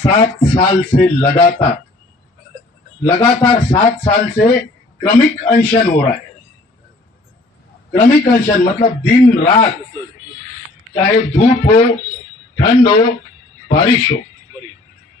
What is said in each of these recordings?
7 साल से लगातार 7 साल से क्रमिक अनशन हो रहा है। क्रमिक अनशन मतलब दिन रात, चाहे धूप हो, ठंड हो, बारिश हो।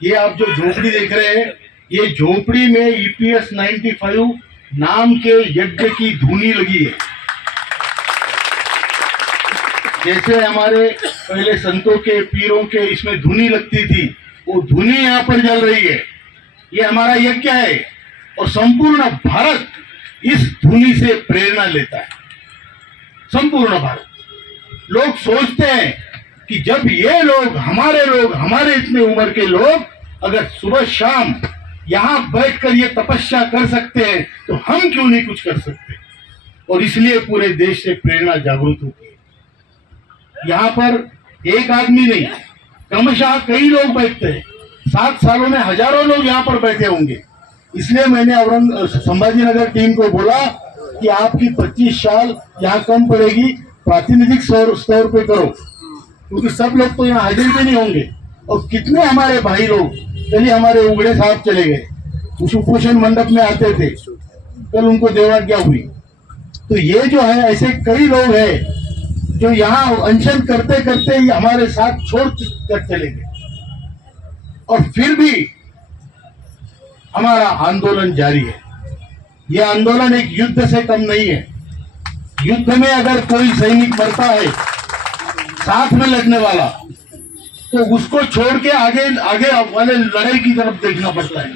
ये आप जो झोपड़ी देख रहे हैं, ये झोपड़ी में EPS 95 नाम के यज्ञ की धुनी लगी है। जैसे हमारे पहले संतों के, पीरों के इसमें धुनी लगती थी, वो धुनी यहाँ पर जल रही है। ये हमारा यज्ञ है और संपूर्ण भारत इस धुनी से प्रेरणा लेता है। संपूर्ण भारत। लोग सोचते हैं कि जब ये लोग, हमारे इतने उम्र के लोग अगर सुबह शाम यहां बैठकर ये तपस्या कर सकते हैं तो हम क्यों नहीं कुछ कर सकते। और इसलिए पूरे देश से प्रेरणा जागृत होती है। यहाँ पर एक आदमी नहीं, क्रमशः कई लोग बैठते हैं। 7 सालों में हजारों लोग यहाँ पर बैठे होंगे। इसलिए मैंने संभाजीनगर टीम को बोला कि आपकी 25 साल यहाँ कम पड़ेगी, प्रातिनिधिक स्तर पे करो, क्योंकि सब लोग तो यहाँ हाजिर भी नहीं होंगे। और कितने हमारे भाई लोग, चलिए हमारे उगड़े साहब चले गए, उस उपोषण मंडप में आते थे, कल उनको देवाज्ञा हुई। तो ये जो है, ऐसे कई लोग हैं जो यहाँ अनशन करते करते ही हमारे साथ छोड़ कर चले गए। और फिर भी हमारा आंदोलन जारी है। यह आंदोलन एक युद्ध से कम नहीं है। युद्ध में अगर कोई सैनिक मरता है साथ में लड़ने वाला, तो उसको छोड़ के आगे वाले लड़ाई की तरफ देखना पड़ता है।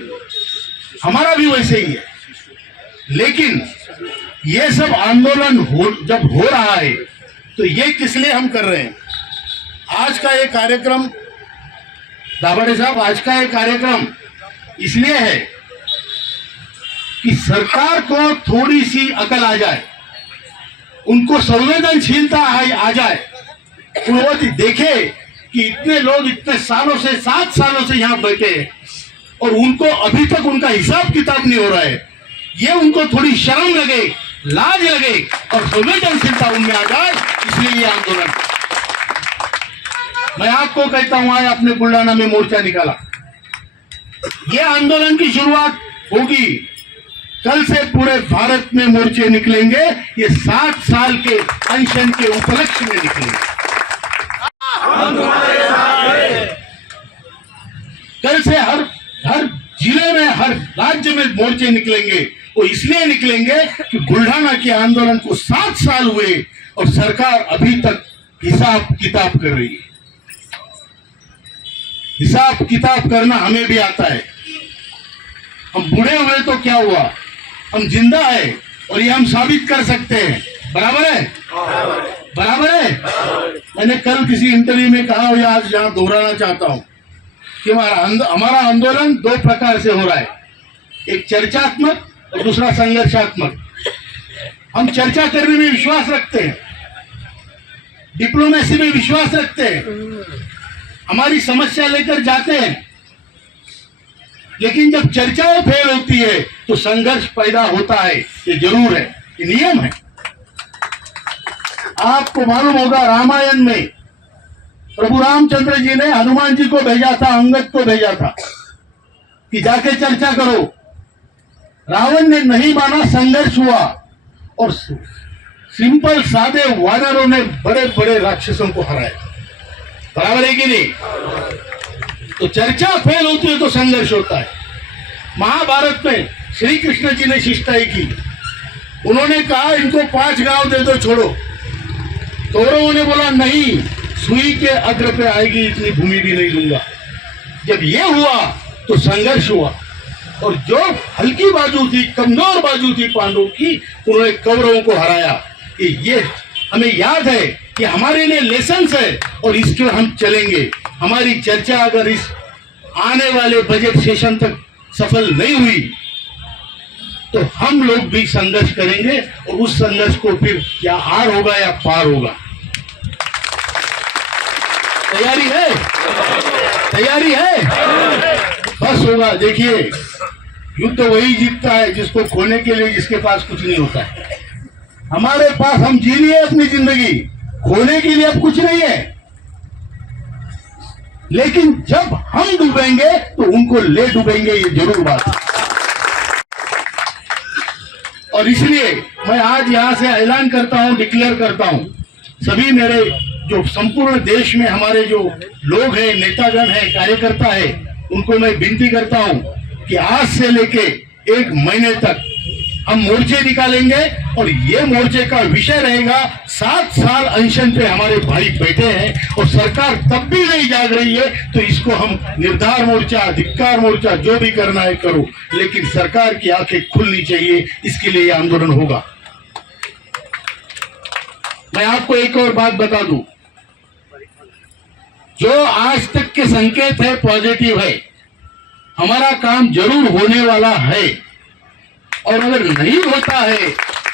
हमारा भी वैसे ही है। लेकिन ये सब आंदोलन जब हो रहा है तो ये किस लिए हम कर रहे हैं? आज का ये कार्यक्रम, दाभाडे साहब, आज का ये कार्यक्रम इसलिए है कि सरकार को थोड़ी सी अकल आ जाए, उनको संवेदनशीलता आ जाए, वो देखे कि इतने लोग इतने सालों से, 7 सालों से यहाँ बैठे हैं और उनको अभी तक उनका हिसाब किताब नहीं हो रहा है। ये उनको थोड़ी शर्म लगे, लाज लगे और संवेदनशीलता उनमें आ जाए, इसलिए ये आंदोलन। मैं आपको कहता हूं, आज अपने बुल्डाना में मोर्चा निकाला। ये आंदोलन की शुरुआत होगी, कल से पूरे भारत में मोर्चे निकलेंगे। ये 7 साल के अनशन के उपलक्ष्य में निकलेंगे। कल से हर जिले में, हर राज्य में मोर्चे निकलेंगे। वो इसलिए निकलेंगे कि बुल्ढाना के आंदोलन को 7 साल हुए और सरकार अभी तक हिसाब किताब कर रही है। हिसाब किताब करना हमें भी आता है। हम बूढ़े हुए तो क्या हुआ, हम जिंदा है और ये हम साबित कर सकते हैं। बराबर है? बराबर है। मैंने कल किसी इंटरव्यू में कहा, या आज यहाँ दोहराना चाहता हूँ कि हमारा आंदोलन 2 प्रकार से हो रहा है, एक चर्चात्मक और दूसरा संघर्षात्मक। हम चर्चा करने में विश्वास रखते हैं, डिप्लोमेसी में विश्वास रखते हैं, हमारी समस्या लेकर जाते हैं। लेकिन जब चर्चाएं फेल होती है तो संघर्ष पैदा होता है। ये जरूर है, ये नियम है। आपको मालूम होगा, रामायण में प्रभु रामचंद्र जी ने हनुमान जी को भेजा था, अंगद को भेजा था कि जाके चर्चा करो। रावण ने नहीं माना, संघर्ष हुआ और सिंपल सादे वानरों ने बड़े बड़े राक्षसों को हराया। बराबर है कि नहीं? तो चर्चा फेल होती है तो संघर्ष होता है। महाभारत में श्री कृष्ण जी ने शिष्टाई की। उन्होंने कहा, इनको 5 गांव दे दो, छोड़ो। कौरवों ने बोला, नहीं, सुई के अग्र पे आएगी इतनी भूमि भी नहीं दूंगा। जब ये हुआ तो संघर्ष हुआ और जो हल्की बाजू थी, कमजोर बाजू थी पांडवों की, उन्होंने कौरवों को हराया। ये हमें याद है कि हमारे लिए लेसन्स है और इसके हम चलेंगे। हमारी चर्चा अगर इस आने वाले बजट सेशन तक सफल नहीं हुई तो हम लोग भी संघर्ष करेंगे और उस संघर्ष को फिर या आर होगा या पार होगा। तैयारी है? तैयारी है? बस होगा। देखिए, युद्ध वही जीतता है जिसको खोने के लिए जिसके पास कुछ नहीं होता है। हमारे पास, हम जी लिए अपनी जिंदगी, खोने के लिए अब कुछ नहीं है। लेकिन जब हम डूबेंगे तो उनको ले डूबेंगे, ये जरूर बात है। और इसलिए मैं आज यहां से ऐलान करता हूं, डिक्लेयर करता हूं, सभी मेरे जो संपूर्ण देश में हमारे जो लोग हैं, नेतागण हैं, कार्यकर्ता है, उनको मैं विनती करता हूं कि आज से लेके 1 महीने तक हम मोर्चे निकालेंगे और ये मोर्चे का विषय रहेगा 7 साल अनशन पे हमारे भाई बैठे हैं और सरकार तब भी नहीं जाग रही है, तो इसको हम निर्धार मोर्चा, धिक्कार मोर्चा, जो भी करना है करो, लेकिन सरकार की आंखें खुलनी चाहिए, इसके लिए ये आंदोलन होगा। मैं आपको एक और बात बता दूं, जो आज तक के संकेत है पॉजिटिव है, हमारा काम जरूर होने वाला है, और अगर नहीं होता है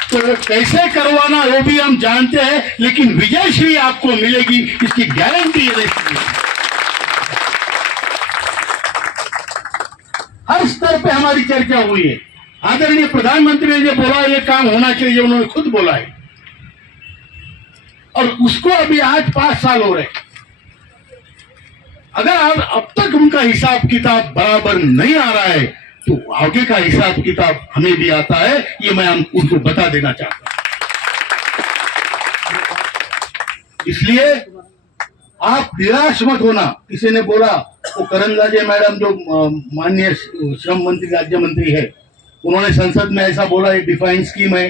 तो वो कैसे करवाना वो भी हम जानते हैं, लेकिन विजयश्री आपको मिलेगी, इसकी गारंटी है। हर स्तर पे हमारी चर्चा हुई है। आदरणीय प्रधानमंत्री ने जो बोला ये काम होना चाहिए, उन्होंने खुद बोला है, और उसको अभी आज 5 साल हो रहे। अगर अब तक उनका हिसाब किताब बराबर नहीं आ रहा है तो आगे का हिसाब किताब हमें भी आता है, ये मैं उनको बता देना चाहता हूं। इसलिए आप निराश मत होना। किसी ने बोला, वो करंदलाजे मैडम जो माननीय श्रम मंत्री, राज्य मंत्री है, उन्होंने संसद में ऐसा बोला, ये डिफाइंड स्कीम है,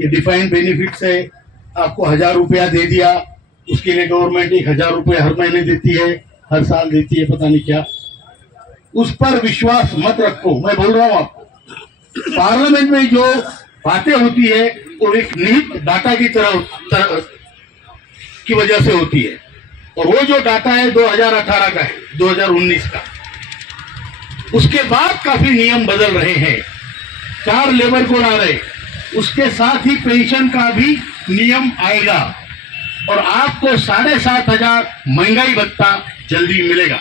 ये डिफाइंड बेनिफिट्स है, आपको 1000 रुपया दे दिया, उसके लिए गवर्नमेंट 1000 रुपया हर महीने देती है, हर साल देती है, पता नहीं क्या। उस पर विश्वास मत रखो। मैं बोल रहा हूं आपको, पार्लियामेंट में जो बातें होती है वो एक निहित डाटा की तरह की वजह से होती है, और वो जो डाटा है 2018 का है, 2019 का। उसके बाद काफी नियम बदल रहे हैं, 4 लेबर कोड आ रहे, उसके साथ ही पेंशन का भी नियम आएगा, और आपको 7,500 महंगाई भत्ता जल्दी मिलेगा।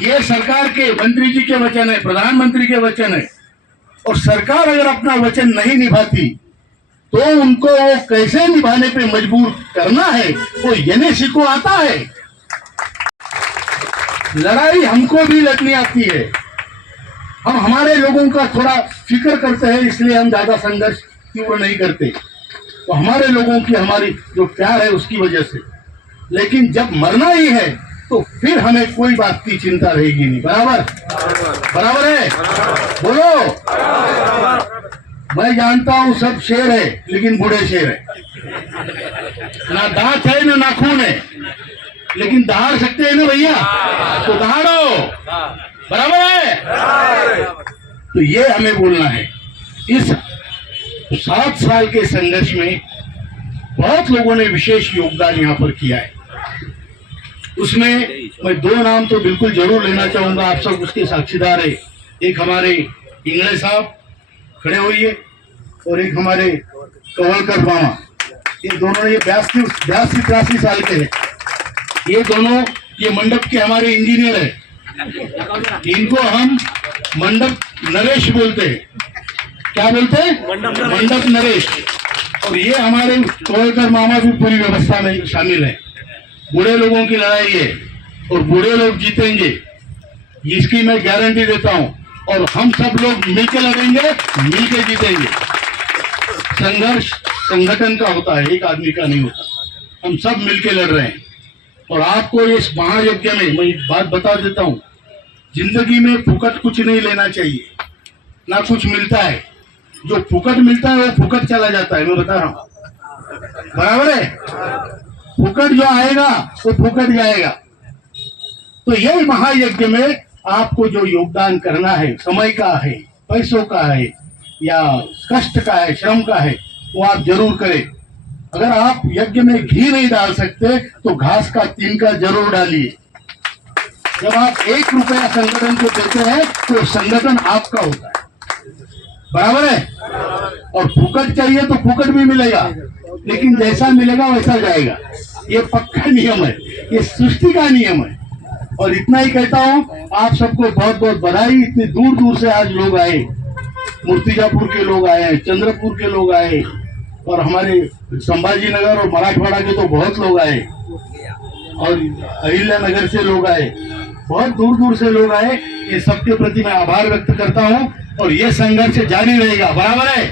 ये सरकार के मंत्री जी के वचन है, प्रधानमंत्री के वचन है, और सरकार अगर अपना वचन नहीं निभाती तो उनको वो कैसे निभाने पे मजबूर करना है, वो एनएससी को आता है। लड़ाई हमको भी लड़नी आती है, हम हमारे लोगों का थोड़ा फिक्र करते हैं, इसलिए हम ज्यादा संघर्ष तीव्र नहीं करते, तो हमारे लोगों की हमारी जो प्यार है उसकी वजह से। लेकिन जब मरना ही है तो फिर हमें कोई बात की चिंता रहेगी नहीं। बराबर बराबर है, बोलो। मैं जानता हूं सब शेर है, लेकिन बूढ़े शेर है, ना दांत है ना नाखून है, लेकिन दहाड़ सकते हैं ना भैया, तो दहाड़ो। बराबर है, तो ये हमें बोलना है। इस 7 साल के संघर्ष में बहुत लोगों ने विशेष योगदान यहाँ पर किया है। उसमें मैं 2 नाम तो बिल्कुल जरूर लेना चाहूंगा, आप सब उसके साक्षीदार है। एक हमारे इंगले साहब खड़े हुए, और एक हमारे कंवलकर मामा, ये दोनों, ये 82-83 साल के हैं। ये दोनों ये मंडप के हमारे इंजीनियर है, इनको हम मंडप नरेश बोलते हैं। क्या बोलते हैं? मंडप नरेश। और ये हमारे कंवलकर मामा भी पूरी व्यवस्था में शामिल है। बूढ़े लोगों की लड़ाई है और बूढ़े लोग जीतेंगे, इसकी मैं गारंटी देता हूं, और हम सब लोग मिलकर लड़ेंगे, मिलकर जीतेंगे। संघर्ष संगठन का होता है, एक आदमी का नहीं होता, हम सब मिलकर लड़ रहे हैं। और आपको इस महायज्ञ में मैं बात बता देता हूं, जिंदगी में फुकट कुछ नहीं लेना चाहिए, ना कुछ मिलता है। जो फुकट मिलता है वो फुकट चला जाता है, मैं बता रहा हूं। बराबर है, फुकट जो आएगा वो फुकट जाएगा। तो यही महायज्ञ में आपको जो योगदान करना है, समय का है, पैसों का है, या कष्ट का है, श्रम का है, वो आप जरूर करें। अगर आप यज्ञ में घी नहीं डाल सकते तो घास का तिनका जरूर डालिए। जब आप 1 रुपया संगठन को देते हैं तो संगठन आपका होता है। बराबर है, और फुकट चाहिए तो फुकट भी मिलेगा, लेकिन जैसा मिलेगा वैसा जाएगा। ये पक्का नियम है, ये सृष्टि का नियम है। और इतना ही कहता हूं, आप सबको बहुत बहुत बधाई। इतनी दूर दूर से आज लोग आए, मूर्तिजापुर के लोग आए, चंद्रपुर के लोग आए, और हमारे संभाजी नगर और मराठवाड़ा के तो बहुत लोग आए। और अहिल्या नगर से लोग आए, बहुत दूर दूर से लोग आए। ये सबके प्रति मैं आभार व्यक्त करता हूँ और ये संघर्ष जारी रहेगा। बराबर है?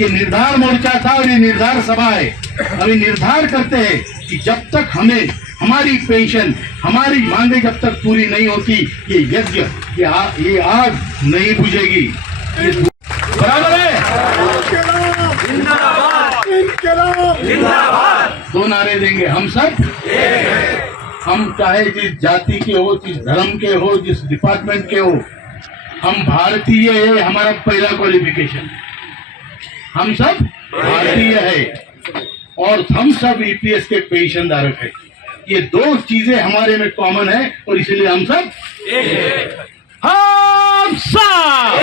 ये निर्धार मोर्चा था और ये निर्धार सभा है। अभी निर्धार करते हैं कि जब तक हमें हमारी पेंशन, हमारी मांगे जब तक पूरी नहीं होती, ये यज्ञ, ये आग नहीं बुझेगी। ये बराबर है? दो नारे देंगे हम सब। हम चाहे जिस जाति के हो, जिस धर्म के हो, जिस डिपार्टमेंट के हो, हम भारतीय है। हमारा पहला क्वालिफिकेशन, हम सब भारतीय है और हम सब ईपीएस के पेंशन धारक है। ये दो चीजें हमारे में कॉमन है और इसलिए हम सब हम सब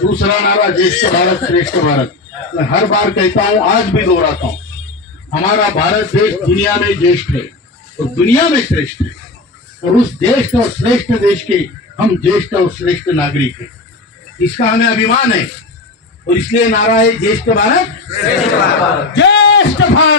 दूसरा नारा ज्येष्ठ भारत श्रेष्ठ भारत। मैं हर बार कहता हूं, आज भी दोहराता हूं, हमारा भारत देश दुनिया में ज्येष्ठ है और दुनिया में श्रेष्ठ है और उस देश और श्रेष्ठ देश के हम ज्येष्ठ और श्रेष्ठ नागरिक हैं। इसका हमें अभिमान है और इसलिए नारा है ज्येष्ठ भारत ज्येष्ठ भारत।